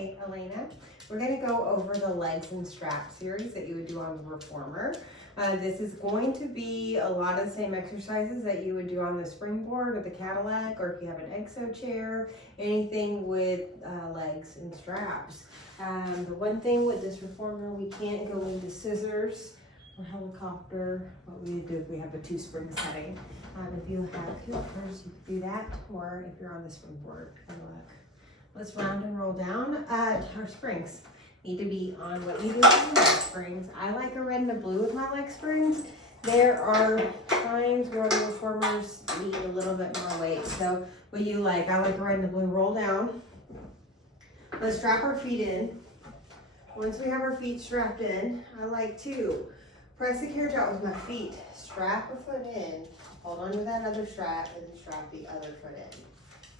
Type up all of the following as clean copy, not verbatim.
Hi, Elena. We're going to go over the legs and strap series that you would do on the Reformer. This is going to be a lot of the same exercises that you would do on the springboard or the Cadillac, or if you have an exo chair, anything with legs and straps. The one thing with this Reformer, we can't go into scissors or helicopter. What we do if we have a 2-spring setting. If you have hoopers, you can do that, or if you're on the springboard, good luck. Let's round and roll down. Our springs need to be on what you do with leg springs. I like a red and a blue with my leg springs. There are times where the Reformers need a little bit more weight. So what you like, I like a red and a blue. Roll down. Let's strap our feet in. Once we have our feet strapped in, I like to press the carriage out with my feet. Strap a foot in. Hold on to that other strap and then strap the other foot in.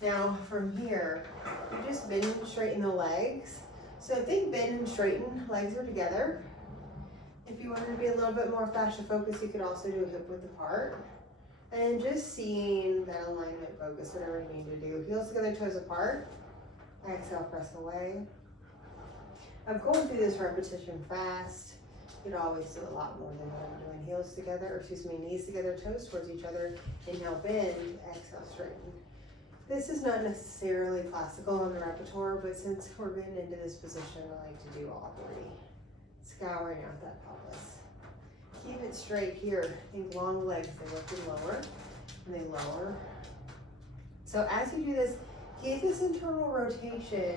Now from here, you just bend and straighten the legs. So think bend and straighten, legs are together. If you wanted to be a little bit more fascia focused, you could also do hip width apart. And just seeing that alignment focus, whatever you need to do. Heels together, toes apart. Exhale, press away. I'm going through this repetition fast. You could always do a lot more than what I'm doing. Heels together, or excuse me, knees together, toes towards each other. Inhale, bend, exhale, straighten. This is not necessarily classical on the repertoire, but since we're getting into this position, I like to do all 3. Scouring out that pelvis. Keep it straight here. Think long legs, they lift and lower, and they lower. So as you do this, keep this internal rotation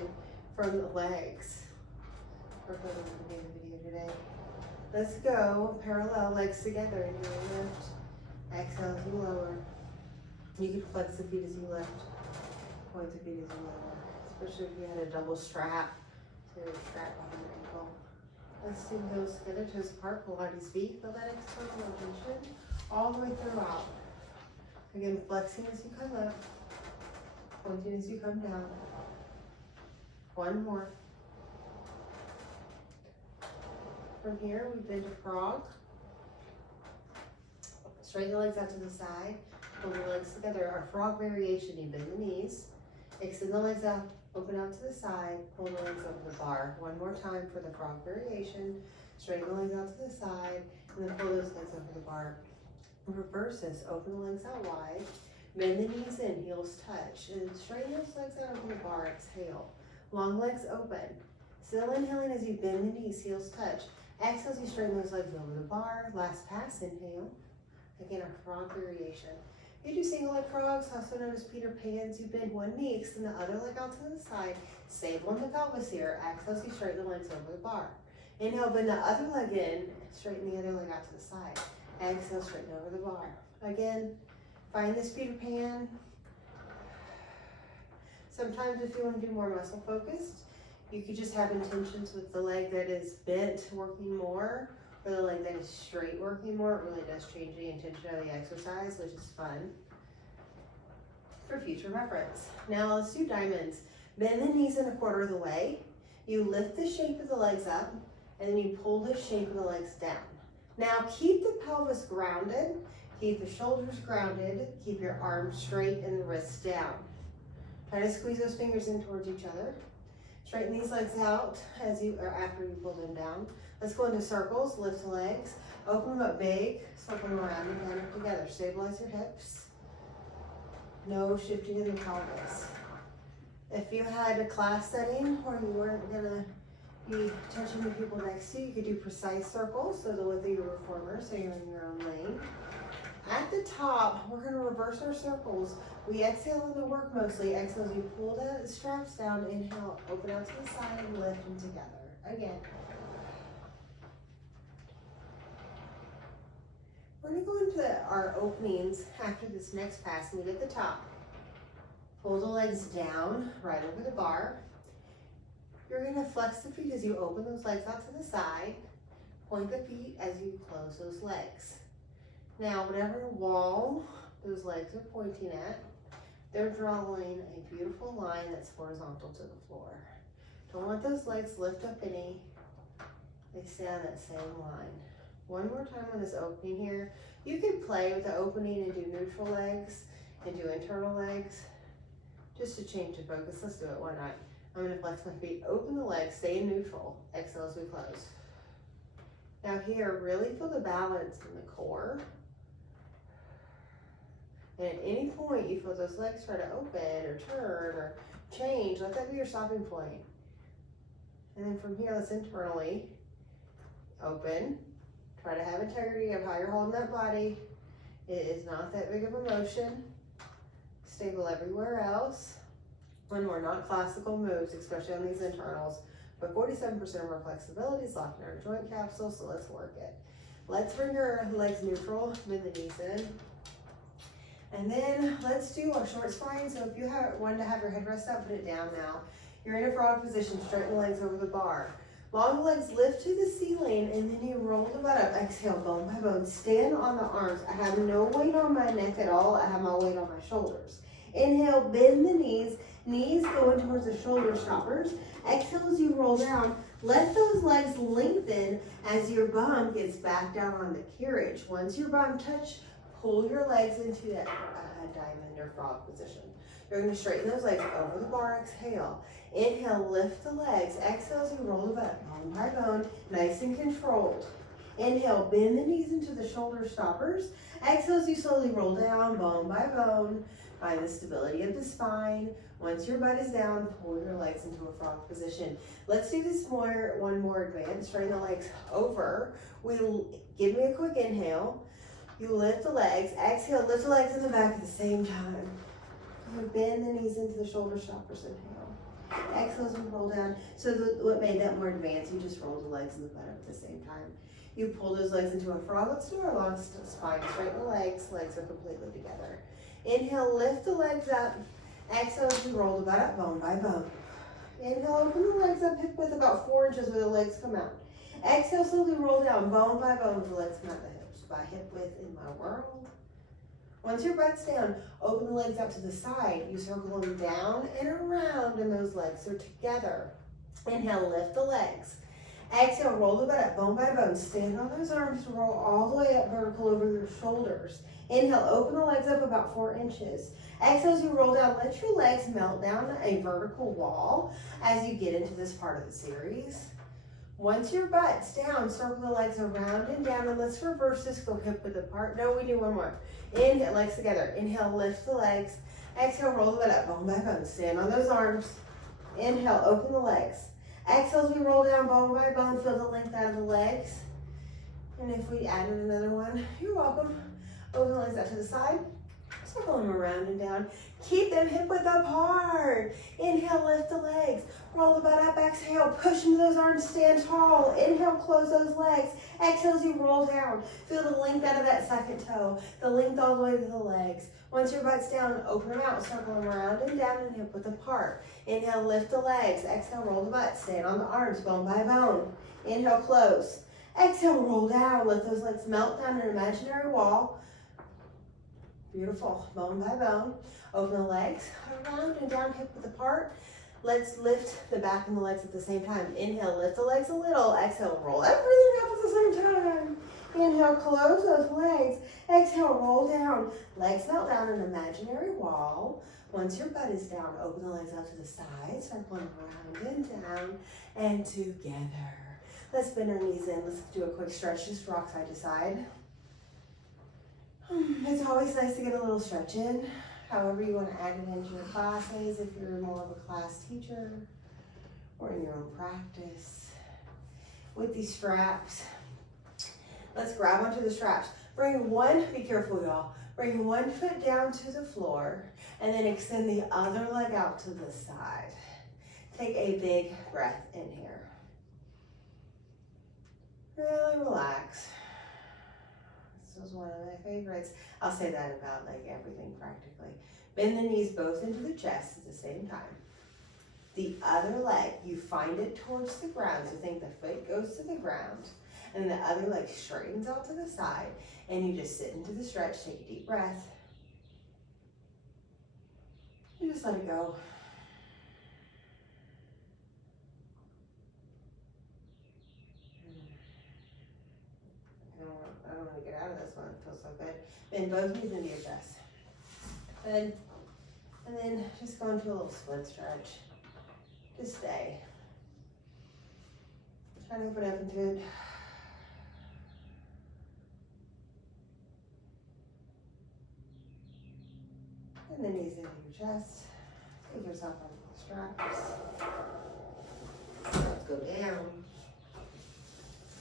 from the legs. We're going to be in the video today. Let's go parallel, legs together, and you lift. Exhale as you lower. You can flex the feet as you lift. Point the feet as you lower. Especially if you had a double strap. So your strap behind your ankle. Let's do heels together, toes apart, Pilates feet. Feel that external rotation all the way throughout. Again, flexing as you come up. Pointing as you come down. One more. From here, we bend a frog. Straighten the legs out to the side. Pull the legs together. Our frog variation, you bend the knees. Extend the legs out, open out to the side. Pull the legs over the bar. One more time for the frog variation. Straighten the legs out to the side. And then pull those legs over the bar. Reverse this. Open the legs out wide. Bend the knees in. Heels touch. And straighten those legs out over the bar. Exhale. Long legs open. Still inhaling as you bend the knees. Heels touch. Exhale as you straighten those legs over the bar. Last pass, inhale. Again, our frog variation. You do single leg frogs, also known as Peter Pans. You bend one knee, extend the other leg out to the side. Stable in the pelvis here. Exhale as you straighten the legs over the bar. Inhale, bend the other leg in. Straighten the other leg out to the side. Exhale, straighten over the bar. Again, find this Peter Pan. Sometimes if you want to do more muscle focused, you could just have intentions with the leg that is bent working more, or the leg that is straight working more. It really does change the intention of the exercise, which is fun for future reference. Now let's do diamonds. Bend the knees in 1/4 of the way. You lift the shape of the legs up, and then you pull the shape of the legs down. Now keep the pelvis grounded, keep the shoulders grounded, keep your arms straight and the wrists down. Try to squeeze those fingers in towards each other. Straighten these legs out as you, or after you pull them down. Let's go into circles, lift the legs, open them up big, circle them around and line up together. Stabilize your hips. No shifting in the pelvis. If you had a class setting where you weren't gonna be touching the people next to you, you could do precise circles, so the width of your Reformer, so you're in your own lane. At the top, we're gonna reverse our circles. We exhale on the work mostly. Exhale as you pull the straps down. Inhale, open out to the side and lift them together. Again. We're gonna go into our openings after this next pass. Meet at the top. Pull the legs down, right over the bar. You're gonna flex the feet as you open those legs out to the side. Point the feet as you close those legs. Now, whatever wall those legs are pointing at, they're drawing a beautiful line that's horizontal to the floor. Don't let those legs lift up any. They stay on that same line. One more time on this opening here. You can play with the opening and do neutral legs and do internal legs just to change the focus. Let's do it, why not? I'm gonna flex my feet, open the legs, stay in neutral. Exhale as we close. Now here, really feel the balance in the core. And at any point you feel those legs try to open or turn or change, let that be your stopping point. And then from here, let's internally open. Try to have integrity of how you're holding that body. It is not that big of a motion. Stable everywhere else. One more, not classical moves, especially on these internals, but 47% of our flexibility is locked in our joint capsule, so let's work it. Let's bring your legs neutral, bend the knees in. And then let's do our short spine. So if you want to have your headrest up, put it down now. You're in a frog position, straighten the legs over the bar. Long legs lift to the ceiling, and then you roll the butt up. Exhale, bone by bone. Stand on the arms. I have no weight on my neck at all. I have my weight on my shoulders. Inhale, bend the knees. Knees going towards the shoulder stoppers. Exhale as you roll down. Let those legs lengthen as your bum gets back down on the carriage. Once your bum touch, pull your legs into that diamond or frog position. You're going to straighten those legs over the bar. Exhale. Inhale, lift the legs. Exhale as you roll the butt, bone by bone, nice and controlled. Inhale, bend the knees into the shoulder stoppers. Exhale as you slowly roll down, bone by bone. Find the stability of the spine. Once your butt is down, pull your legs into a frog position. Let's do this one more advanced. Straighten the legs over. Give me a quick inhale. You lift the legs. Exhale, lift the legs in the back at the same time. You bend the knees into the shoulder stoppers. Inhale. Exhale as we roll down. So what made that more advanced, you just rolled the legs and the butt up at the same time. You pull those legs into a frog. Let's do our long spine. Straighten the legs. Legs are completely together. Inhale, lift the legs up. Exhale as you roll the butt up, bone by bone. Inhale, open the legs up, hip width about 4 inches where the legs come out. Exhale, slowly roll down, bone by bone, with the legs come out the hips. By hip width in my world. Once your butt's down, open the legs up to the side. You circle them down and around, and those legs are together. Inhale, lift the legs. Exhale, roll the butt up, bone by bone. Stand on those arms to roll all the way up vertical over your shoulders. Inhale, open the legs up about 4 inches. Exhale, as you roll down, let your legs melt down a vertical wall as you get into this part of the series. Once your butt's down, circle the legs around and down, and let's reverse this, go hip width apart. No, we do one more. Inhale, legs together. Inhale, lift the legs. Exhale, roll the butt up, bone by bone. Stand on those arms. Inhale, open the legs. Exhale, as we roll down, bone by bone, feel the length out of the legs. And if we added another one, you're welcome. Open the legs out to the side. Circle them around and down. Keep them hip width apart. Inhale, lift the legs. Roll the butt up. Exhale, push into those arms. Stand tall. Inhale, close those legs. Exhale as you roll down. Feel the length out of that second toe. The length all the way to the legs. Once your butt's down, open them out. Circle them around and down and hip width apart. Inhale, lift the legs. Exhale, roll the butt. Stand on the arms, bone by bone. Inhale, close. Exhale, roll down. Let those legs melt down an imaginary wall. Beautiful, bone by bone. Open the legs around and down, hip width apart. Let's lift the back and the legs at the same time. Inhale, lift the legs a little. Exhale, roll everything up at the same time. Inhale, close those legs. Exhale, roll down. Legs melt down an imaginary wall. Once your butt is down, open the legs out to the side, circling around and down and together. Let's bend our knees in. Let's do a quick stretch. Just rock side to side. It's always nice to get a little stretch in. However you want to add it into your classes, if you're more of a class teacher or in your own practice. With these straps, let's grab onto the straps. Be careful y'all, bring one foot down to the floor and then extend the other leg out to the side. Take a big breath in here. Really relax. This was one of my favorites. I'll say that about like everything practically. Bend the knees both into the chest at the same time. The other leg, you find it towards the ground. So think the foot goes to the ground and the other leg straightens out to the side and you just sit into the stretch. Take a deep breath. And just let it go. I don't want to get out of this one. It feels so good. Bend both knees into your chest. Good. And then just go into a little split stretch. to stay. Try to open up into it. And then knees into your chest. Take yourself onto the straps. Let's go down.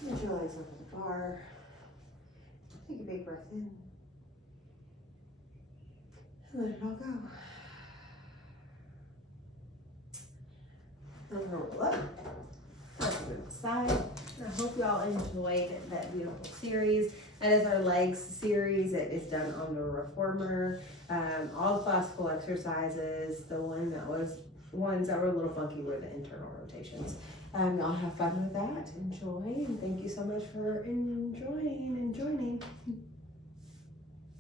Get your legs over the bar. Take a big breath in. And let it all go. And roll up. Back to the side. I hope y'all enjoyed that beautiful series. That is our legs series. It is done on the reformer. All classical exercises. The ones that were a little funky were the internal rotations. Y'all have fun with that. Enjoy, and thank you so much for enjoying and joining.